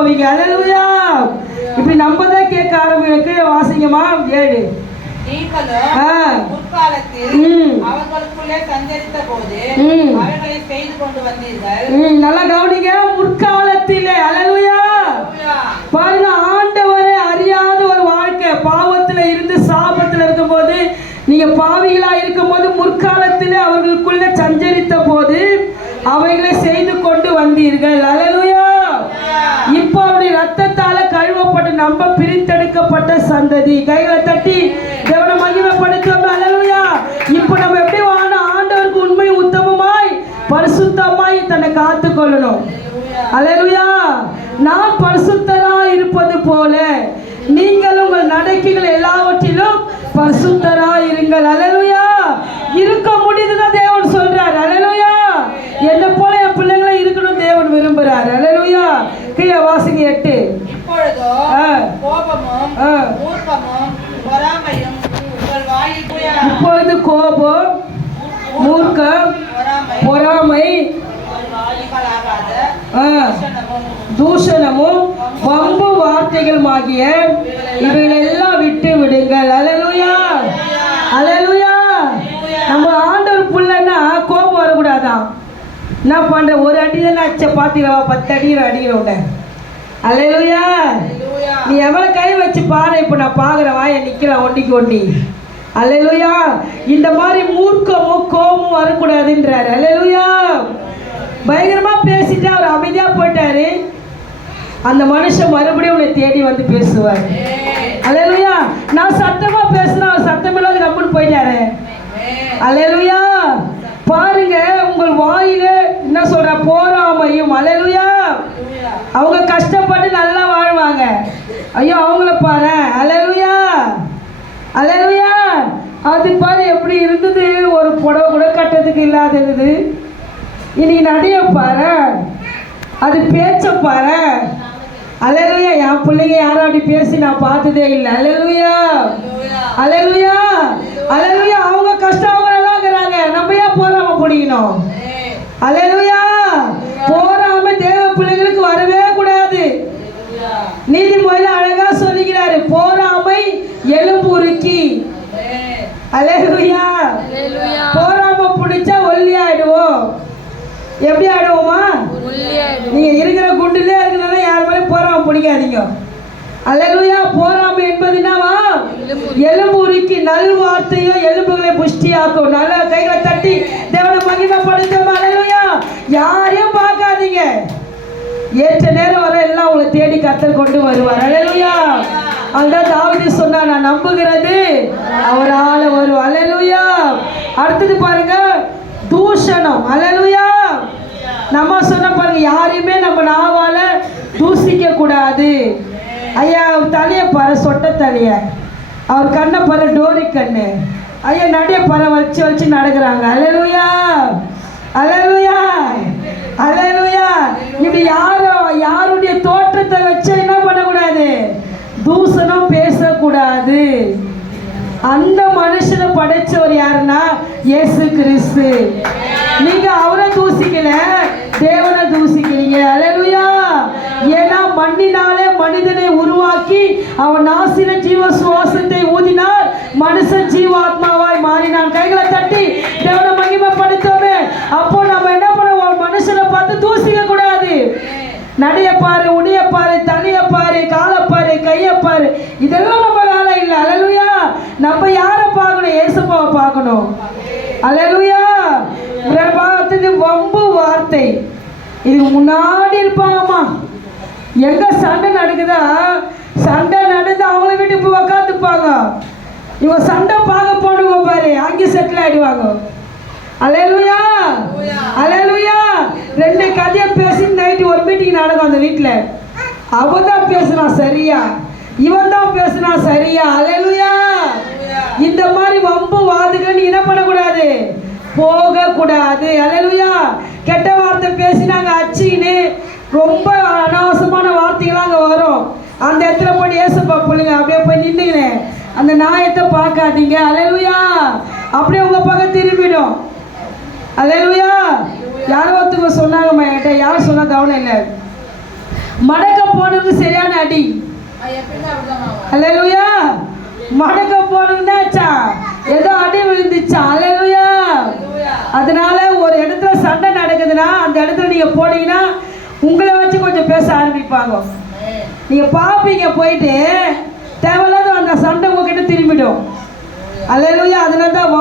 போவீங்க அலலுயா இப்படி நம்ம தான் கேட்க ஆரம்பிக்கு வாசிங்கம்மா ஏழு. நல்லா கவனிங்க. முற்காலத்திலே. அலலுயா பாருங்க ஆண்டவரை அறியாத ஒரு வாழ்க்கை. பாவத்துல இருந்து சாபத்துல இருக்கும்போது நீங்க பாவிகளா இருக்கும்போது முற்காலத்திலே அவர்களுக்குள்ள சஞ்சரித்த போது அவைகளை செய்து கொண்டு வந்தீர்கள். அலலுயா சந்ததி. கைகளை தட்டி தேவனை மகிமைப்படுத்துவோம். அலலுயா இப்போ நம்ம எப்படி வாழ ஆண்டவருக்கு உண்மை உத்தமமாய் பரிசுத்தமாய் தன்னை காத்து கொள்ளணும் அலலுயா நான் பரிசுத்தரா இருப்பது போல நீங்கள் உங்கள் நடக்கைகள் எல்லாவற்றிலும் பரிசுத்தரா இருங்கள். அலலுயா இருக்க முடியுதுதான் தேவன் சொல்றார். அலலுயா என்ன போல என் பிள்ளைகளை இருக்கணும் தேவன் விரும்புறார். அலலுயா கீழே வாசிங்க எட்டு. இப்பொழுதோ கோபமும் ஆ. மூர்க்கமும் பொறாமையும் உங்கள் வாயில் இப்பொழுது கோபம் மூர்க்கம் பொறாமை தூஷணமும் வம்பு வார்த்தைகளுமாகிய இவைகளெல்லாம் விட்டு விடுங்கள் அலலுயா அலலுயா நம்ம ஆண்டவர் புள்ளன்னா கோபம் வரக்கூடாதான். என்ன பண்ற ஒரு அடி தானே அச்ச பாத்தீங்களா பத்து அடி அடிக்கிறோட அலலுயா அல்லேலூயா. நீ எவ்வளோ கை வச்சு பாரு இப்போ நான் பார்க்குறேன் வாய நிற்கலாம் ஒண்டிக்கு ஒண்டி. அல்லேலூயா இந்த மாதிரி மூர்க்கமும் கோபமும் வரக்கூடாதுன்றாரு. அல்லேலூயா பயங்கரமா பேசிட்டு அவர் அமைதியா போயிட்டாரு. அந்த மனுஷன் மறுபடியும் உன்னை தேடி வந்து பேசுவார். ஆமென். அல்லேலூயா நான் சத்தமா பேசுனா அவர் சத்தம் இல்லாத கம்முன்னு போயிட்டாரு. ஆமென். அல்லேலூயா பாருங்க உங்கள் வாயில என்ன சொல்ற போராமையும் அல்லேலூயா அல்லேலூயா. அவங்க கஷ்டப்பட்டு நல்லா வாழ்வாங்க. ஐயோ அவங்கள பாரு. அலலுயா அலலுயா அது பாரு எப்படி இருந்தது? ஒரு புடவை கூட கட்டத்துக்கு இல்லாத இருந்தது. இன்னைக்கு நடைய பாரு. அது பேச்ச பாரு. அலலுயா என் பிள்ளைங்க யாரும் அப்படி பேசி நான் பார்த்ததே இல்லை. அலலுயா அல்லேலூயா. அலலுயா அலலுயா அவங்க கஷ்டம் அவங்க நல்லாங்கிறாங்க. இருக்கிறாங்க நம்ம ஏன் போறாம பிடிக்கணும்? ஆமென். அலலுயா நீதிமொழியில அழகா சொல்லுகிறாரு போராமை எலும்புருக்கி. அலலுயா. போராம பிடிச்சா ஒல்லி ஆயிடுவோம் எப்படி ஆயிடுவோமா? நீங்க இருக்கிற குண்டுலே இருக்கிறனால யார் மேலே போராம பிடிக்காதீங்க. அலலுயா போராமை என்பது என்னவா? எலும்பு உருக்கி நல் வார்த்தையோ எலும்புகளை புஷ்டியாக்கும் நல்ல கைகளை தட்டி தேவனை மகிமைப்படுத்தும் அலலுயா. யாரையும் பார்க்காதீங்க. ஏற்ற நேரம் வர உங்களை தேடி கத்தர் கொண்டு வருவார். அழலுயா அதுதான் தாவிதி சொன்னா நான் நம்புகிறது அவரால வரும். அலலுயா அடுத்தது பாருங்க தூஷணம். அலலுயா நம்ம சொன்ன பாருங்க யாரையுமே நம்ம நாவால தூசிக்க கூடாது. ஐயா அவர் தலையை பாரு சொட்ட தலைய அவர் கண்ணை பாரு டோரி கண்ணு. ஐயா நடைய பற வச்சு வச்சு நடக்கிறாங்க. அலலுயா அலலுயா அலலுயா இப்படி யாரோ யாருடைய தோல் வச்சு என்ன பண்ணக்கூடாது தூசணம் பேசக்கூடாது அந்த மனுஷனை படைச்சவர் யாருன்னா இயேசு கிறிஸ்து. நீங்க அவரை தூசிக்கல தேவனை தூசிக்கிறீங்க. அல்லேலூயா ஏன்னா மண்ணினாலே மனிதனை உருவாக்கி அவன் ஆசின ஜீவ சுவாசத்தை ஊதினால் மனுஷன் ஜீவாத்மா மாறினான் கைகளை தட்டி தேவனை மகிமைப்படுத்தவே அப்போ நம்ம என்ன பண்ணுவோம் ஒரு மனுஷனை பார்த்து தூசிக்க கூடாது நடைய பாரு உடைய பாரு தலைய பாரு காலை பாரு கைய பாரு இதெல்லாம் நம்ம வேலை இல்லை அலலுயா நம்ம யாரை பார்க்கணும் ஏசப்பாவை அலலுயா பிரபாத்தது வம்பு வார்த்தை. இது முன்னாடி இருப்பாங்கம்மா எங்க சண்டை நடக்குதா? சண்டை நடந்து அவங்கள வீட்டுக்கு போய் உக்காந்துப்பாங்க. இவங்க சண்டை பார்க்க போடுங்க பாரு. அங்கே செட்டில் ஆயிடுவாங்க. அலையலுயா. அலையலுயா. ரெண்டு கதையை பேசி நைட்டு ஒரு மீட்டிங் நடக்கும் அந்த வீட்டில் அவன் தான் பேசுனா சரியா? இவன் தான் பேசுனா சரியா? அலையலுயா. இந்த மாதிரி வம்பு வாதுகள் நீ என்ன பண்ணக்கூடாது போக கூடாது அலையலுயா கெட்ட வார்த்தை பேசினாங்க அச்சின்னு ரொம்ப அனாவசமான வார்த்தைகள்லாம் அங்கே வரும். அந்த இடத்துல போய் ஏசப்பா பிள்ளைங்க. அப்படியே போய் நின்றுங்க அந்த நாயத்தை பார்க்காதீங்க. அலலுயா அப்படியே உங்கள் பக்கம் திரும்பிடும். அலலுயா யாரோ ஒருத்தவங்க சொன்னாங்கம்மா என்கிட்ட. யார் சொன்னா கவனம் இல்லை. மடக்க போனது சரியான அடி. அலலுயா மடக்க போனதுன்னாச்சா ஏதோ அடி விழுந்துச்சா. அல்லேலூயா. அதனால ஒரு இடத்துல சண்டை நடக்குதுன்னா அந்த இடத்துல நீங்க போனீங்கன்னா உங்களை வச்சு கொஞ்சம் பேச ஆரம்பிப்பாங்க. நீங்க பாப்பீங்க போயிட்டு தேவையில்லாத அந்த சண்டை உங்ககிட்ட திரும்பிடும். அல்லேலூயா அதனால தான்